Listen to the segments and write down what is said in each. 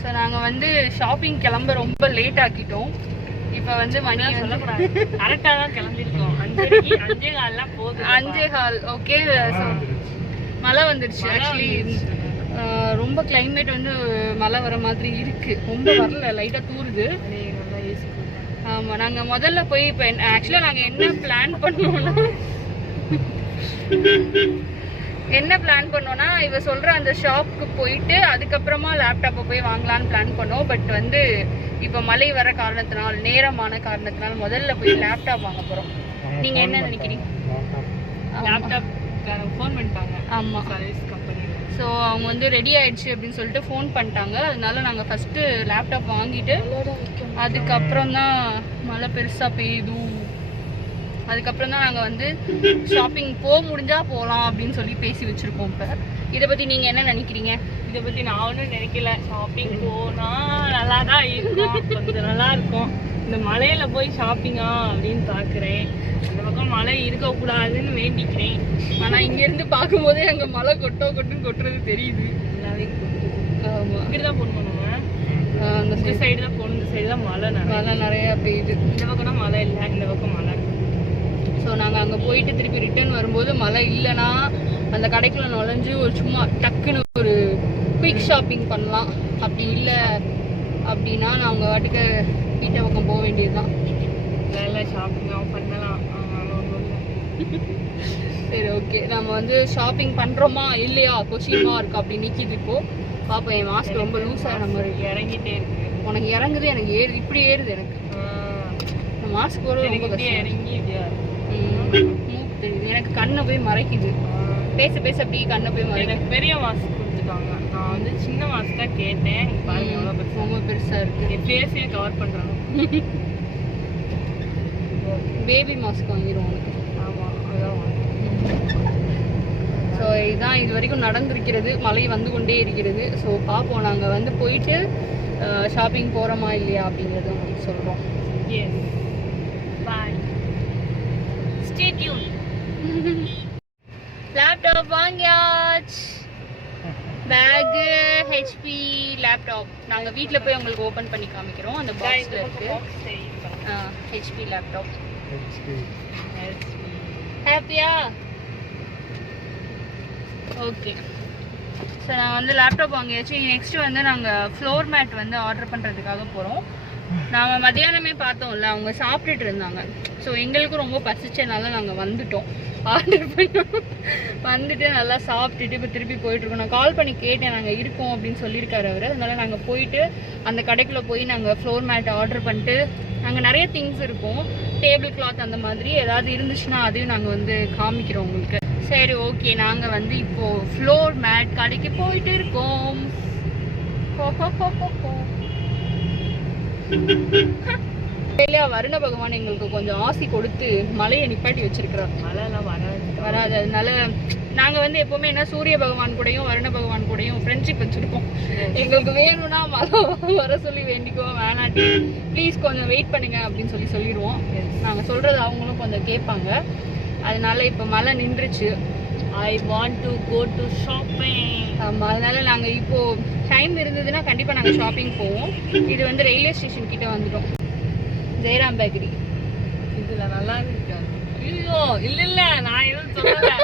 So நாங்கள் வந்து shopping கிளம்ப ரொம்ப லேட் ஆக்கிட்டோம். இப்போ வந்து மணி சொல்லக்கூடாது, கரெக்டாக தான் கிளம்பிருக்கோம். 5:15 போகுது. 5:15. ஓகே. ஸோ மழை வந்துடுச்சு. ஆக்சுவலி ரொம்ப கிளைமேட் வந்து மழை வர மாதிரி இருக்கு. ரொம்ப வரல, லைட்டாக தூருது. ஆமாம், நாங்கள் முதல்ல போய் இப்போ ஆக்சுவலாக நாங்கள் என்ன பிளான் பண்ணோம்னா இவ சொல்கிற அந்த ஷாப்புக்கு போயிட்டு அதுக்கப்புறமா லேப்டாப்பை போய் வாங்கலான்னு பிளான் பண்ணோம். பட் வந்து இப்போ மழை வர காரணத்தினால், நேரமான காரணத்தினால் முதல்ல போய் லேப்டாப் வாங்க போகிறோம். நீங்கள் என்ன நினைக்கிறீங்க? லேப்டாப் ஃபோன் பண்ணிட்டாங்க. ஆமாம், சர்வீஸ் கம்பெனி. ஸோ அவங்க வந்து ரெடி ஆயிடுச்சு அப்படின்னு சொல்லிட்டு ஃபோன் பண்ணிட்டாங்க. அதனால நாங்கள் ஃபஸ்ட்டு லேப்டாப் வாங்கிட்டு அதுக்கப்புறம் தான் மழை பெருசாக பெய்யுது. அதுக்கப்புறம் தான் நாங்கள் வந்து ஷாப்பிங் போக முடிஞ்சால் போகலாம் அப்படின்னு சொல்லி பேசி வச்சுருக்கோம். இப்போ இதை பற்றி நீங்கள் என்ன நினைக்கிறீங்க? இதை பற்றி நான் ஒன்றும் நினைக்கல. ஷாப்பிங் போனால் நல்லா தான் இருக்கும், கொஞ்சம் நல்லா இருக்கும். இந்த மழையில் போய் ஷாப்பிங்கா அப்படின்னு பார்க்குறேன். இந்த பக்கம் மழை இருக்கக்கூடாதுன்னு வேண்டிக்கிறேன். ஆனால் இங்கேருந்து பார்க்கும்போதே அங்கே மழை கொட்டுறது தெரியுது. நல்லாவே ஆமாம், இப்படி தான் போகணும். நம்ம இந்த சைடு தான் போகணும். இந்த சைடு தான் மழை நிறையா பெய்யுது. இந்த பக்கம் தான் மழை இல்லை, இந்த பக்கம் மழை. ஸோ நாங்கள் அங்கே போயிட்டு திருப்பி ரிட்டர்ன் வரும்போது மழை இல்லைன்னா அந்த கடைக்குள்ள நுழைஞ்சு ஒரு சும்மா டக்குன்னு ஒரு குயிக் ஷாப்பிங் பண்ணலாம். அப்படி இல்லை அப்படின்னா நாங்கள் வாட்டுக்கு வீட்டை பக்கம் போக வேண்டியது தான். இல்லை ஷாப்பிங்காக பண்ணலாம். சரி, ஓகே. நம்ம வந்து ஷாப்பிங் பண்ணுறோமா இல்லையா கொஷின் மார்க் அப்படி நிற்கிது. இப்போது பாப்பா, என் மாஸ்க் ரொம்ப லூஸாக நம்ம இறங்கிட்டே இருக்கு. உனக்கு இறங்குது, எனக்கு ஏறுது. இப்படி ஏறுது எனக்கு. மாஸ்க் போட ரொம்ப இறங்கி மூக்கு தெரியுது. எனக்கு கண்ணை போய் மறைக்குது. பேச அப்படி கண்ணை போய் மறைக்குது. எனக்கு பெரிய மாஸ்க் கொடுத்துட்டாங்க. நான் வந்து சின்ன மாஸ்க் தான் கேட்டேன். ரொம்ப பெருசாக இருக்குது. என் ஃபேஸையே கவர் பண்ணுறாங்க. பேபி மாஸ்க் வாங்கிடுவோம் உனக்கு. ஆமாம், அதான். ஸோ இதுதான் இது வரைக்கும் நடந்திருக்கிறது. மழை வந்து கொண்டே இருக்கிறது. ஸோ பார்ப்போம், நாங்கள் வந்து போயிட்டு ஷாப்பிங் போகிறோமா இல்லையா அப்படிங்கிறத உங்களுக்கு சொல்கிறோம். லேப்டாப் வாங்கியாச்சு. Bag, HP laptop. நாங்கள் வீட்டில் போய் உங்களுக்கு ஓப்பன் பண்ணி காமிக்கிறோம். அந்த பாக்ஸில் இருக்கு ஹெச்பி லேப்டாப். ஹாப்பியா? ஓகே. ஸோ நான் வந்து லேப்டாப் வாங்கியாச்சு. நெக்ஸ்ட்டு வந்து நாங்கள் ஃப்ளோர் மேட் வந்து ஆர்டர் பண்ணுறதுக்காக போகிறோம். நாங்கள் மத்தியானமே பார்த்தோம்ல, அவங்க சாப்பிட்டுட்டு இருந்தாங்க. ஸோ எங்களுக்கும் ரொம்ப பசிச்சனால நாங்கள் வந்துட்டோம். ஆர்டர் பண்ணோம், வந்துட்டு நல்லா சாப்பிட்டுட்டு இப்போ திருப்பி போயிட்டுருக்கோம். நான் கால் பண்ணி கேட்டேன், நாங்கள் இருக்கோம் அப்படின்னு சொல்லியிருக்காரு அவர். அதனால நாங்கள் போயிட்டு அந்த கடைக்குள்ளே போய் நாங்கள் ஃப்ளோர் மேட் ஆர்டர் பண்ணிட்டு, நாங்கள் நிறைய திங்ஸ் இருக்கும், டேபிள் கிளாத் அந்த மாதிரி ஏதாவது இருந்துச்சுன்னா அதையும் நாங்கள் வந்து காமிக்கிறோம் உங்களுக்கு. சரி, ஓகே. நாங்கள் வந்து இப்போது ஃப்ளோர் மேட் கடைக்கு போயிட்டு இருக்கோம். வருண பகவான் எங்களுக்கு கொஞ்சம் ஆசி கொடுத்து மழையை நிப்பாட்டி வச்சிருக்கிறார். மழைலாம் வராது. அதனால நாங்கள் வந்து எப்போவுமே என்ன சூரிய பகவான் கூடயும் வருண பகவான் கூடயும் ஃப்ரெண்ட்ஷிப் வச்சுருக்கோம். எங்களுக்கு வேணும்னா மழை வர சொல்லி வேண்டிக்குவோம், வேணாட்டி ப்ளீஸ் கொஞ்சம் வெயிட் பண்ணுங்க அப்படின்னு சொல்லிடுவோம். நாங்கள் சொல்கிறது அவங்களும் கொஞ்சம் கேட்பாங்க. அதனால இப்போ மழை நின்றுச்சு. I want to go to shopping. ஆமாம், அதனால நாங்கள் இப்போது டைம் இருந்ததுன்னா கண்டிப்பாக நாங்கள் ஷாப்பிங் போவோம். இது வந்து ரயில்வே ஸ்டேஷன் கிட்டே வந்துட்டோம். ஜெயராம் பேக்கரி. இதில் நல்லா இருக்கு. ஐயோ இல்லை நான் எதுவும் சொல்லலை.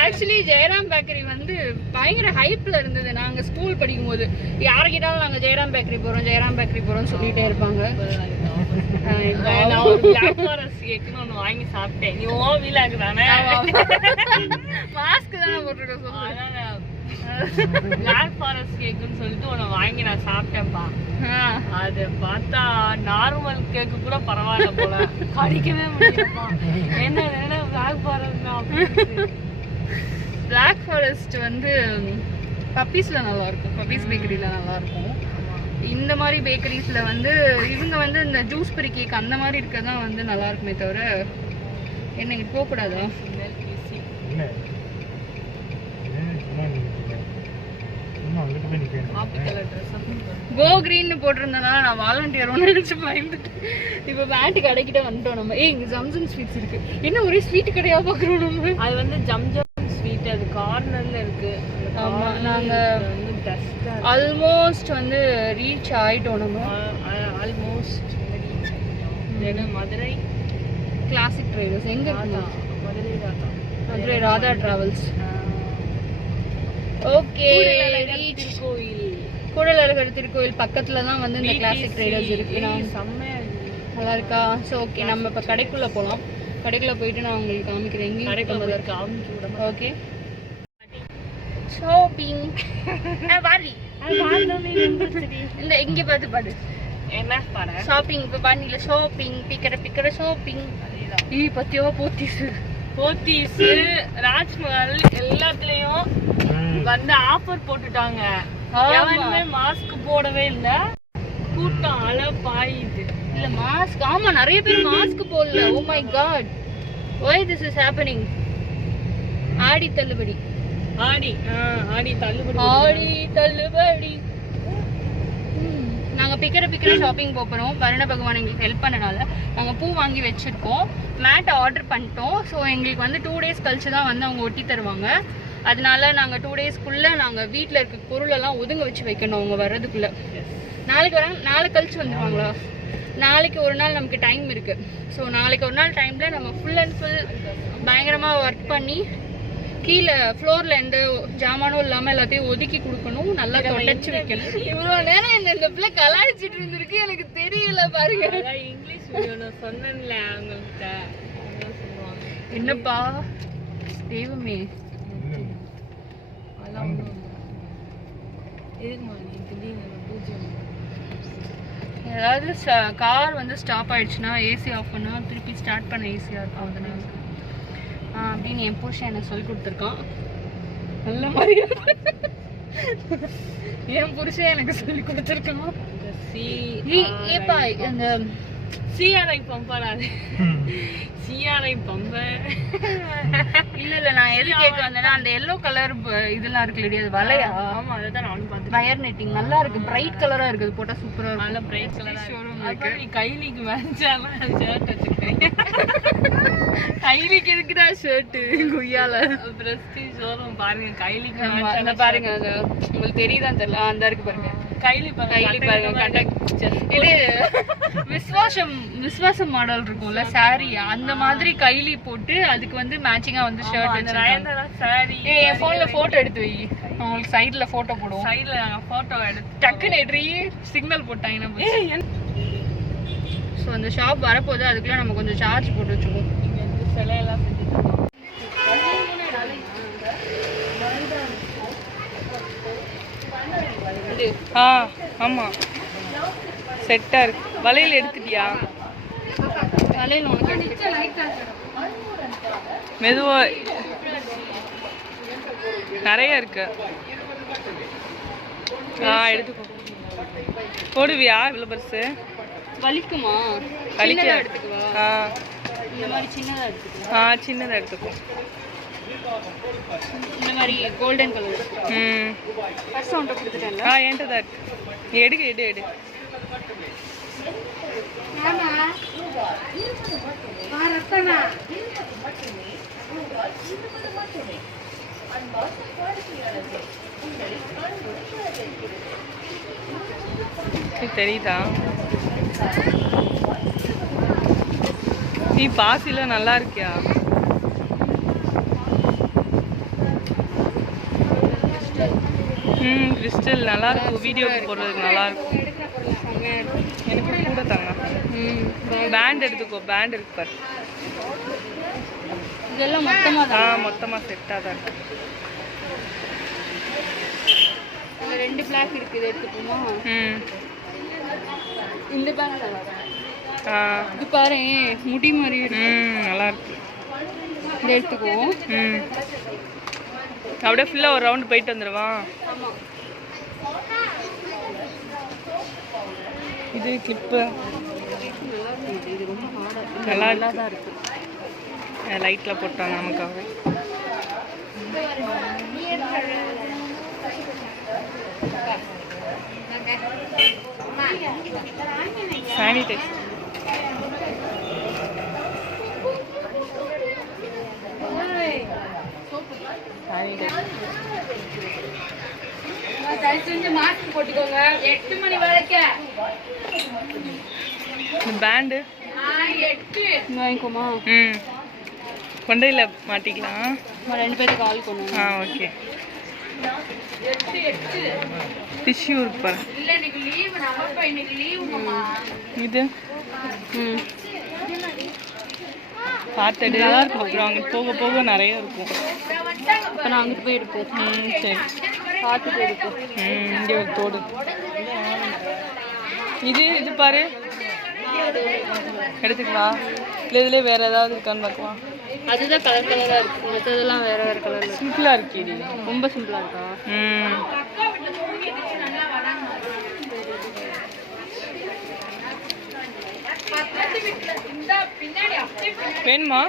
ஆக்சுவலி ஜெயராம் பேக்கரி வந்து பயங்கர ஹைப்பில் இருந்தது. நாங்கள் ஸ்கூல் படிக்கும்போது யாருக்கிட்டாலும் நாங்கள் ஜெயராம் பேக்கரி போகிறோம்னு சொல்லிகிட்டே இருப்பாங்க. நான் ஒரு பிளாக் ஃபாரஸ்ட் கேக்குன்னு ஒன்று வாங்கி சாப்பிட்டேன். நீ ஓ வீலாக்கு தானே, மாஸ்க் தானே போட்டுருக்கோம். பிளாக் ஃபாரஸ்ட் கேக்குன்னு சொல்லிட்டு ஒன்று வாங்கி நான் சாப்பிட்டேன்ப்பா. அது பார்த்தா நார்மல் கேக்கு கூட பரவாயில்ல போல, கடிக்கவே முடியலப்பா. என்ன பிளாக் ஃபாரஸ்ட் தான். பிளாக் ஃபாரஸ்ட் வந்து பப்பீஸ்ல நல்லா இருக்கும், பப்பீஸ் பேக்கரியில நல்லா இருக்கும். இந்த மாதிரி பேக்கரிஸ்ல வந்து இவங்க வந்து இந்த ஜூஸ்பெரி கேக் அந்த மாதிரி இருக்கதான் வந்து நல்லா இருக்குமே தவிர என்ன இங்கே போகக்கூடாதா? கோ கிரீன்னு போட்டிருந்தனால நான் வாலண்டியரும் நினைச்சு பயந்துட்டு இப்போ பேண்ட் கடைக்கிட்ட வந்துட்டோம் நம்ம. இங்கே ஜம்ஜம் ஸ்வீட்ஸ் இருக்கு. என்ன ஒரே ஸ்வீட் கடையா பார்க்குறோம் நம்ம. அது வந்து ஜம்ஜம் ஸ்வீட் அது கார்னர்ல இருக்கு. ஆமா, நாங்க வந்து டஸ்டா ஆல்மோஸ்ட் வந்து ரீச் ஆயிட்டோம். நம்ம ஆல்மோஸ்ட் ரீச் ஆயிட்டோம். மதுரை கிளாசிக் ட்ரேடர்ஸ் எங்க இருக்கு? Madurai Radha travels. Okay, reach கோயில். கூடலழகர் திருக்கோயில் பக்கத்துல தான் வந்து இந்த கிளாசிக் ட்ரேடர்ஸ் இருக்கு. செம்மையா நல்லா இருக்கா? ஸோ ஓகே, நம்ம இப்போ கடைக்குள்ள போகலாம். கடைக்குள்ள போயிட்டு நான் உங்களுக்கு காமிக்கிறேன். எங்கேயும் ஓகே. ஷாப்பிங் வாரி இந்த இங்கே பார்த்து பாடு. என்ன பாரு? ஷாப்பிங் இப்போ பாண்டியில் ஷாப்பிங் பிக்கிற ஷாப்பிங். பத்தியோ போத்தீஸ் ராஜ்மஹால் எல்லாத்துலயும் வந்து ஆஃபர் போட்டுட்டாங்க. எவனுமே மாஸ்க் போடவே இல்ல. கூட்டம் அல பாயுது. இல்ல மாஸ்க், ஆமா நிறைய பேர் மாஸ்க் போடல. Oh my God, why this is happening? ஆடி தள்ளுபடி. ஆடி தள்ளுபடி. நாங்க பிக்கிற ஷாப்பிங் போறோம். வருண பகவான் எங்களுக்கு ஹெல்ப் பண்ணனால நாங்க பூ வாங்கி வச்சிருக்கோம். மேட் ஆர்டர் பண்ணிட்டோம். ஸோ எங்களுக்கு வந்து 2 days கழிச்சு தான் வந்து அவங்க ஒட்டி தருவாங்க. அதனால நாங்கள் 2 daysக்குள்ள நாங்கள் வீட்டில் இருக்க பொருளெல்லாம் ஒதுங்க வச்சு வைக்கணும் அவங்க வர்றதுக்குள்ள. நாளைக்கு வராங்க, நாளைக்கு கழிச்சு வந்துடுவாங்களா? நாளைக்கு ஒரு நாள் நமக்கு டைம் இருக்கு. ஸோ நாளைக்கு ஒரு நாள் டைம்ல நம்ம ஃபுல் அண்ட் ஃபுல் பயங்கரமாக ஒர்க் பண்ணி கீழே ஃப்ளோரில் எந்த ஜாமானும் இல்லாமல் எல்லாத்தையும் ஒதுக்கி கொடுக்கணும். நல்லா தொடச்சு வைக்கணும். இவ்வளோ நேரம் இந்த பிள்ளை கலாய்ச்சிட்டு இருந்திருக்கு, எனக்கு தெரியல பாருங்க. இங்கிலீஷ் வீடியோ சொன்னேன்ல அவங்கள்ட்ட. என்னப்பா தெய்வமே, ஏதாவது கார் வந்து ஸ்டாப் ஆயிடுச்சுன்னா ஏசி ஆஃப் பண்ணா திருப்பி ஸ்டார்ட் பண்ண ஈஸியாக இருக்கும். அதனால அப்படின்னு என் புருஷன் எனக்கு சொல்லி கொடுத்துருக்கான். நல்ல மாதிரி என் புருஷன் எனக்கு சொல்லி கொடுத்துருக்கான். ஏப்பா இந்த சிஆர்ஐ பம்பாடாது. சிஆர்ஐ பம்ப இல்ல நான் எது கேட்க வந்தேன்னா அந்த எல்லோ கலர் இதெல்லாம் இருக்கு இல்லையா, அது வலையா? ஆமா, அதுதான் நானும் பார்த்தேன். வயர் நெட்டிங் நல்லா இருக்கு, பிரைட் கலரா இருக்கு. அது போட்டா சூப்பரா இருக்கும். நல்ல பிரைட் கலரா ஷோரூம் இருக்கு. நீ கைலிக்கு மேட்சாம ஷர்ட் வச்சிருக்கீங்க. கைலிக்கு எதுக்குடா ஷர்ட்? குய்யால பிரஸ்டீஜ் ஷோரூம் பாருங்க. கைலிக்கு மேட்சான பாருங்க. அது உங்களுக்கு தெரியுதான் தெரியல. அந்த இருக்கு பாருங்க. கைலி பாருங்க. இது விஸ்வாசம் மாடல் இருக்கும்ல சாரி, அந்த மாதிரி கைலி போட்டு அதுக்கு வந்து மேட்சிங்கா வந்து ஷர்ட் சாரி. என் போன்ல போட்டோ எடுத்து வை, உங்களுக்கு சைடுல போட்டோ போடுவோம். சைடுல நாங்க போட்டோ எடுத்து டக்குன்னு எடுறி சிக்னல் போட்டாங்க நம்ம. ஸோ அந்த ஷாப் வரப்போது, அதுக்குள்ள நம்ம கொஞ்சம் சார்ஜ் போட்டு வச்சுக்கோம். இங்க வந்து சிலையெல்லாம் செஞ்சுட்டு ஆமா செட்டா இருக்கு. வளையல் எடுத்துட்டியா? வளையல் உனக்கு மெதுவா நிறைய இருக்கு. எடுத்துக்கோ. போடுவியா இவ்வளவு பெருசு? வலிக்குமா? வலிக்க எடுத்துக்குவா? இந்த மாதிரி சின்னதா எடுத்துக்குவா? சின்னதா எடுத்துக்கோ. இந்த மாதிரி கோல்டன் கலர். ஃபர்ஸ்ட் ஒன்றை கொடுத்துட்டேன்ல. என்கிட்ட தான் இருக்கு. நீ எடு. தெரியுதா? நீ பாசில நல்லா இருக்கியா? கிறிஸ்டல் நல்லா இருக்கும். வீடியோக்கு போடுறதுக்கு நல்லா இருக்கும். எனக்கு கூட தாங்க. பேண்ட் எடுத்துக்கோ. பேண்ட் இருக்கு பாரு. இதெல்லாம் மொத்தமா தான்? மொத்தமா செட்டா தான் இருக்கு. அந்த 2 பிளாக் இருக்கு, இது எடுத்துக்கோமா? இந்த பேண்ட் நல்லா இருக்கு. இது பாரு, முடி மாதிரி இருக்கு. நல்லா இருக்கு. இதை எடுத்துக்குவோம். அப்படியே ஃபுல்லா ஒரு ரவுண்ட் போயிட்டு வந்துடுவான். ஆமா. இது கிளிப்பு இது ரொம்ப ஹார்டா இருக்கு. நல்லா தான் இருக்கு. லைட்ல போட்டாங்க நமக்காக. சானிடைஸ். போட்டுக்கோங்க 8 மணி வரைக்கும் பேண்டு வாங்கிக்கோமா. கொண்டையில் மாட்டிக்கலாம். 2 பேருக்கு கால் பண்ணுங்க. ஓகே. டிஷ்யூ இருப்பா. இல்ல இன்னைக்கு லீவ் நமக்கு, இன்னைக்கு லீவுங்கம்மா. இது பார்த்துட்டு அப்புறம் அங்கே போக போக நிறைய இருக்கும். இப்போ நான் அங்கிட்டு போய் எடுப்போம். சரி பார்த்துட்டு எடுப்போம். இங்கே ஒரு தோடு. இது பாரு எடுத்துக்கலாம். இல்லை இதுல வேற ஏதாவது இருக்கான்னு பார்க்கலாம். அதுதான் கலர் கலராக இருக்கு. மற்றதெல்லாம் வேற வேற கலர்ல. சிம்பிளாக இருக்கு. இது ரொம்ப சிம்பிளா இருக்கா? வேணுமா?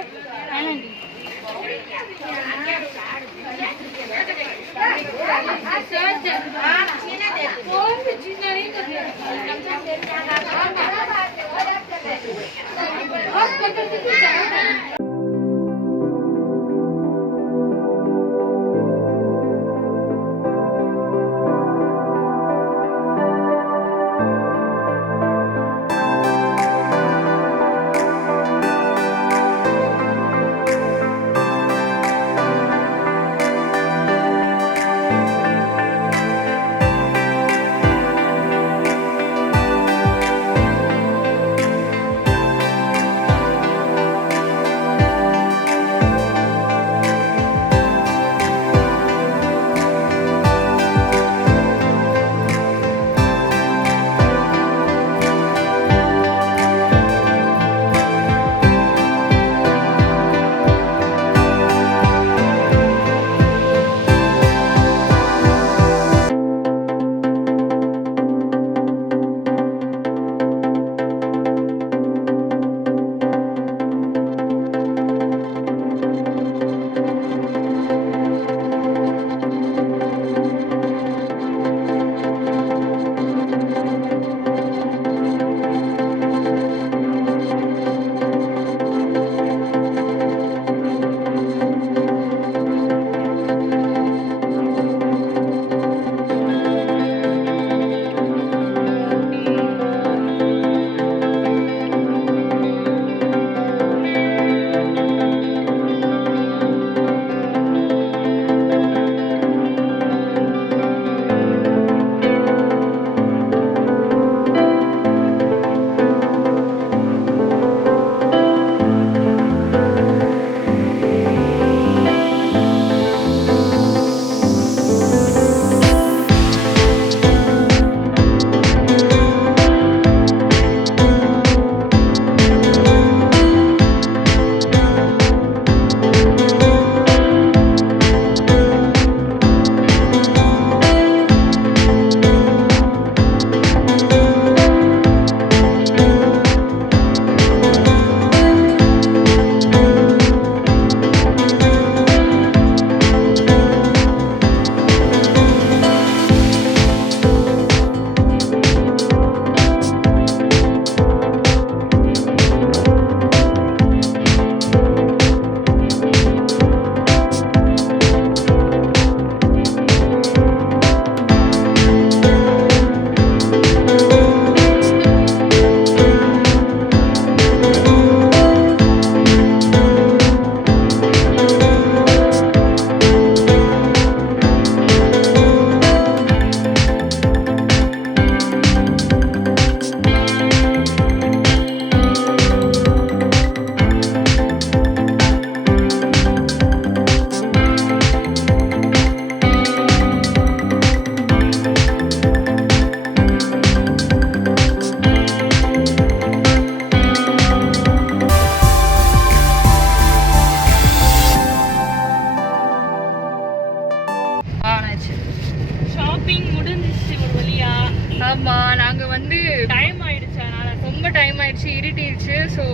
இருட்டிடுச்சு. ஸோ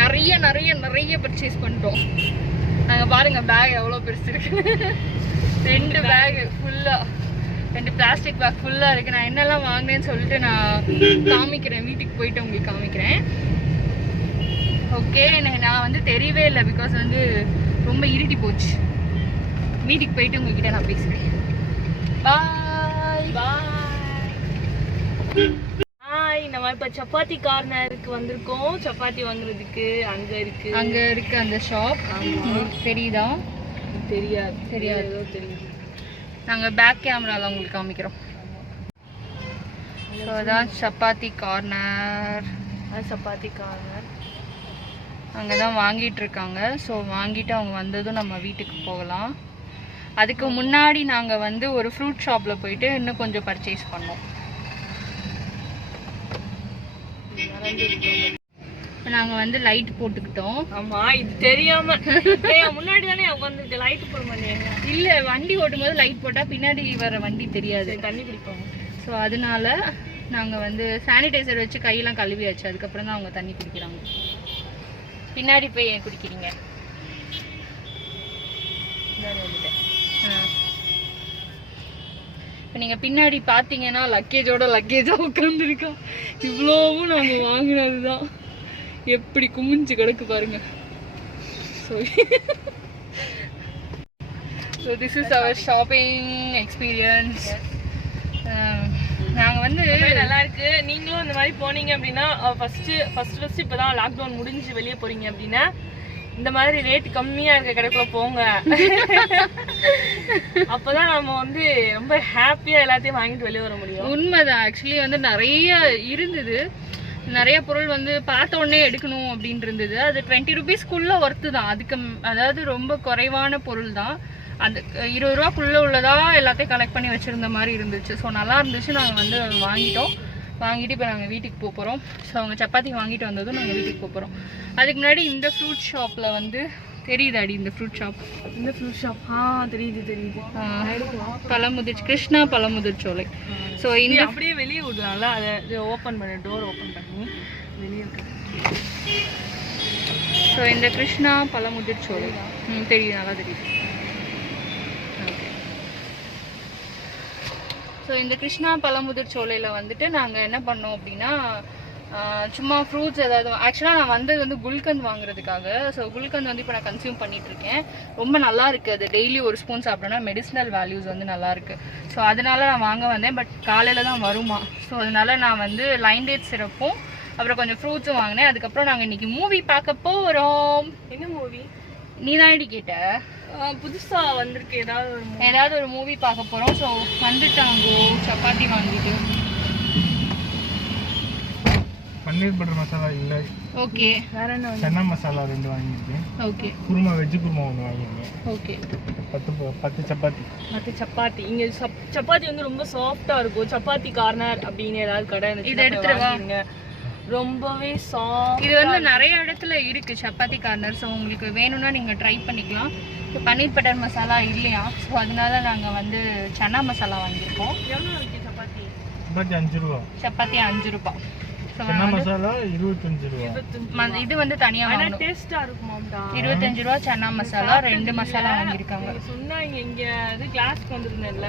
நிறைய பர்ச்சேஸ் பண்ணிட்டோம். நாங்கள் பாருங்க பேக் எவ்வளோ பெருசு இருக்கு. 2 பேக் ஃபுல்லாக, 2 பிளாஸ்டிக் பேக் ஃபுல்லாக இருக்குது. நான் என்னெல்லாம் வாங்கினேன்னு சொல்லிட்டு நான் காமிக்கிறேன், வீட்டுக்கு போயிட்டு உங்களுக்கு காமிக்கிறேன். ஓகே, நான் வந்து தெரியவே இல்லை, பிகாஸ் வந்து ரொம்ப இருட்டி போச்சு. வீட்டுக்கு போயிட்டு உங்ககிட்ட நான் பேசுகிறேன். பாய். ஹாய், நம்ம இப்ப சப்பாத்தி கார்னருக்கு வந்திருக்கோம். சப்பாத்தி வாங்குறதுக்கு அங்க இருக்கு அந்த ஷாப். தெரியுதா? தெரியாது. ஏதோ தெரியுது. நாங்க பேக் கேமரால உங்களுக்கு காமிக்கிறோம். அதான் சப்பாத்தி கார்னர். அங்கதான் வாங்கிட்டு இருக்காங்க. ஸோ வாங்கிட்டு அவங்க வந்ததும் நம்ம வீட்டுக்கு போகலாம். அதுக்கு முன்னாடி நாங்க வந்து ஒரு ஃப்ரூட் ஷாப்ல போயிட்டு இன்னும் கொஞ்சம் பர்ச்சேஸ் பண்ணோம். நாங்க வந்து லைட் போட்டுக்கிட்டோம். ஆமா, இது தெரியாம முன்னாடி தானே உட்காந்துருக்கு. லைட் போட மாட்டேங்க. இல்ல, வண்டி ஓட்டும் போது லைட் போட்டா பின்னாடி வர வண்டி தெரியாது, தண்ணி பிடிப்பாங்க. ஸோ அதனால நாங்க வந்து சானிடைசர் வச்சு கையெல்லாம் கழுவியாச்சு. அதுக்கப்புறம் தான் அவங்க தண்ணி குடிக்கிறாங்க. பின்னாடி போய் ஏன் குடிக்கிறீங்க? இப்போ நீங்கள் பின்னாடி பார்த்தீங்கன்னா லக்கேஜா உட்காந்துருக்கா. இவ்வளோவும் நாங்கள் வாங்கினது தான். எப்படி குமிஞ்சு கிடக்கு பாருங்க. So this is our shopping experience. நாங்கள் வந்து நல்லா இருக்கு. நீங்களும் இந்த மாதிரி போனீங்க அப்படின்னா ஃபர்ஸ்ட் இப்போதான் லாக்டவுன் முடிஞ்சு வெளியே போறீங்க அப்படின்னா இந்த மாதிரி ரேட் கம்மியா இருக்க கடைக்குள்ள போங்க. அப்பதான் நம்ம வந்து ரொம்ப ஹாப்பியா எல்லாத்தையும் வாங்கிட்டு வெளியே வர முடியும். உண்மைதான். ஆக்சுவலி வந்து நிறைய இருந்தது, நிறைய பொருள் வந்து பார்த்த உடனே எடுக்கணும் அப்படின்னு இருந்தது. அது 20 rupeesக்குள்ள ஒர்த்து தான். அதுக்கு அதாவது ரொம்ப குறைவான பொருள் தான். அந்த 20 ரூபாக்குள்ள உள்ளதா எல்லாத்தையும் கலெக்ட் பண்ணி வச்சிருந்த மாதிரி இருந்துச்சு. ஸோ நல்லா இருந்துச்சு. நாங்கள் வந்து வாங்கிட்டு இப்போ நாங்கள் வீட்டுக்கு போகிறோம். ஸோ அவங்க சப்பாத்தி வாங்கிட்டு வந்ததும் நாங்கள் வீட்டுக்கு போகிறோம். அதுக்கு முன்னாடி இந்த ஃப்ரூட் ஷாப்பில் வந்து தெரியுதாடி இந்த ஃப்ரூட் ஷாப்? தெரியுது. பழமுதிர் கிருஷ்ணா பழமுதிர் சோலை. ஸோ இந்த அப்படியே வெளியே விடுறாங்களா, அதை ஓப்பன் பண்ணி டோர் ஓப்பன் பண்ணி வெளியே. ஸோ இந்த கிருஷ்ணா பழமுதிர் சோலை தெரியுது, நல்லா தெரியுது. ஸோ இந்த கிருஷ்ணா பழமுதிர் சோலையில் வந்துட்டு நாங்கள் என்ன பண்ணோம் அப்படின்னா சும்மா ஃப்ரூட்ஸ் ஏதாவது. ஆக்சுவலாக நான் வந்தது வந்து குல்கந்த் வாங்குறதுக்காக. ஸோ குல்கந்த் வந்து இப்போ நான் கன்சியூம் பண்ணிகிட்ருக்கேன். ரொம்ப நல்லா இருக்குது. அது டெய்லி ஒரு ஸ்பூன் சாப்பிட்டோன்னா மெடிசினல் வேல்யூஸ் வந்து நல்லாயிருக்கு. ஸோ அதனால நான் வாங்க வந்தேன். பட் காலையில் தான் வருமா. ஸோ அதனால நான் வந்து லைன் டேட் சிரப்பும் அப்புறம் கொஞ்சம் ஃப்ரூட்ஸும் வாங்கினேன். அதுக்கப்புறம் நாங்கள் இன்றைக்கி மூவி பார்க்க போகிறோம். என்ன மூவி? நீ தான் ஐடி கேட்ட. புதுசா வந்திருக்கு ஏதாவது ஒரு மூவி பார்க்க போறோம். ஸோ வந்துட்டாங்கோ சப்பாத்தி வாங்கிட்டு. பன்னீர் பட்டர் மசாலா இல்லை. ஓகே. வேற என்ன? சன்னா மசாலா 2 வாங்கியிருக்கேன். ஓகே. குருமா வெஜ் குருமா 1 வாங்கியிருக்கேன். ஓகே. 10 சப்பாத்தி. சப்பாத்தி இங்க சப்பாத்தி வந்து ரொம்ப சாஃப்டா இருக்கும். சப்பாத்தி கார்னர் அப்படின்னு ஏதாவது கடை இதை எடுத்துருவாங்க. ரொம்பவே சாஃப்ட். இது வந்து நிறைய இடத்துல இருக்கு சப்பாத்தி கார்னர். ஸோ உங்களுக்கு வேணும்னா நீங்க ட்ரை பண்ணிக்கலாம். பன்னீர் பட்டர் மசாலா இல்லையா, ஸோ அதனால நாங்கள் வந்து சன்னா மசாலா வாங்கியிருக்கோம். எவ்வளோ இருக்கு சப்பாத்தி? சப்பாத்தி 5 ரூபா. சப்பாத்தி 5 ரூபா. சன்னா மசாலா 25 ரூபா. இது வந்து தனியாக வாங்கணும். டேஸ்டா இருக்குமாம்டா. 25 ரூபா சன்னா மசாலா. 2 மசாலா வாங்கியிருக்காங்க. சொன்னாங்க இங்க இது கிளாஸ்க்கு வந்திருந்தேன்ல,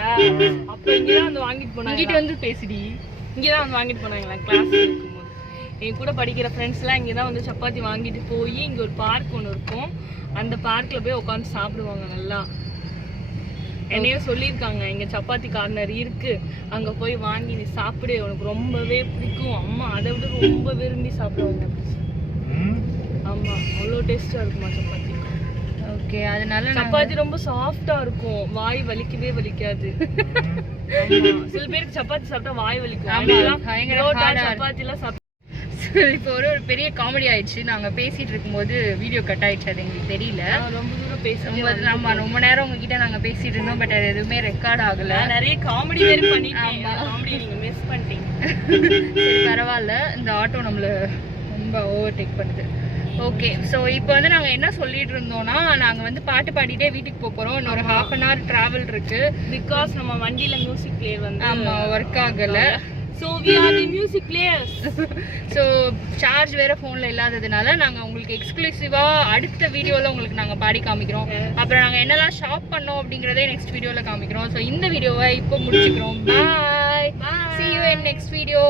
அப்போ இங்கே தான் வந்து வாங்கிட்டு போனாங்க. இங்கிட்டு வந்து பேசிடி. இங்கே தான் வந்து வாங்கிட்டு போனாங்களா கிளாஸ் இருக்கும்போது. என் கூட படிக்கிற ஃப்ரெண்ட்ஸ்லாம் இங்கே தான் வந்து சப்பாத்தி வாங்கிட்டு போய் இங்கே ஒரு பார்க் ஒன்று இருக்கும், அந்த பார்க்கில் போய் உட்காந்து சாப்பிடுவாங்க. நல்லா என்னையும் சொல்லியிருக்காங்க இங்கே சப்பாத்தி கார்னர் இருக்கு, அங்கே போய் வாங்கி நீ சாப்பிடு, உனக்கு ரொம்பவே பிடிக்கும். அம்மா அதை விட ரொம்ப விரும்பி சாப்பிடுவாங்க. ஆமாம், அவ்வளோ டேஸ்ட்டாக இருக்குமா சப்பாத்தி. ஓகே. அதனால சப்பாத்தி ரொம்ப சாஃப்டா இருக்கும், வாய் வலிக்கவே வலிக்காது. சில பேருக்கு சப்பாத்தி சாப்பிட்டா வாய் வலிக்கும். சப்பாத்திலாம் சாப்பிட்டு இப்போ ஒரு பெரிய காமெடி ஆயிடுச்சு. நாங்க பேசிட்டு இருக்கும்போது வீடியோ கட் ஆயிடுச்சு. அது எங்களுக்கு தெரியல. ரொம்ப தூரம் பேசும்போது நம்ம ரொம்ப நேரம் உங்ககிட்ட நாங்க பேசிட்டு இருந்தோம். பட் அது எதுவுமே ரெக்கார்ட் ஆகல. நிறைய காமெடி வேறு பண்ணிட்டேன். காமெடி நீங்க மிஸ் பண்ணிட்டீங்க. சரி பரவாயில்ல. இந்த ஆட்டோ நம்மள ரொம்ப ஓவர்டேக் பண்ணுது. ஓகே. ஸோ இப்போ வந்து நாங்கள் என்ன சொல்லிட்டு இருந்தோம்னா, நாங்கள் வந்து பாட்டு பாடிட்டே வீட்டுக்கு போகிறோம். இன்னொரு 1/2 an hour ட்ராவல் இருக்கு. பிகாஸ் நம்ம வண்டியில் மியூசிக் பிளேயர் வந்து ஆமாம் ஒர்க் ஆகலை. So we are the music players. ஸோ சார்ஜ் வேறு ஃபோனில் இல்லாததுனால நாங்கள் உங்களுக்கு எக்ஸ்க்ளூசிவாக அடுத்த வீடியோவில் உங்களுக்கு நாங்கள் பாடி காமிக்கிறோம். அப்புறம் நாங்கள் என்னெல்லாம் ஷாப் பண்ணோம் அப்படிங்கிறதே நெக்ஸ்ட் வீடியோவில் காமிக்கிறோம். ஸோ இந்த வீடியோவை இப்போ முடிச்சுக்கிறோம். பாய். See you in next video.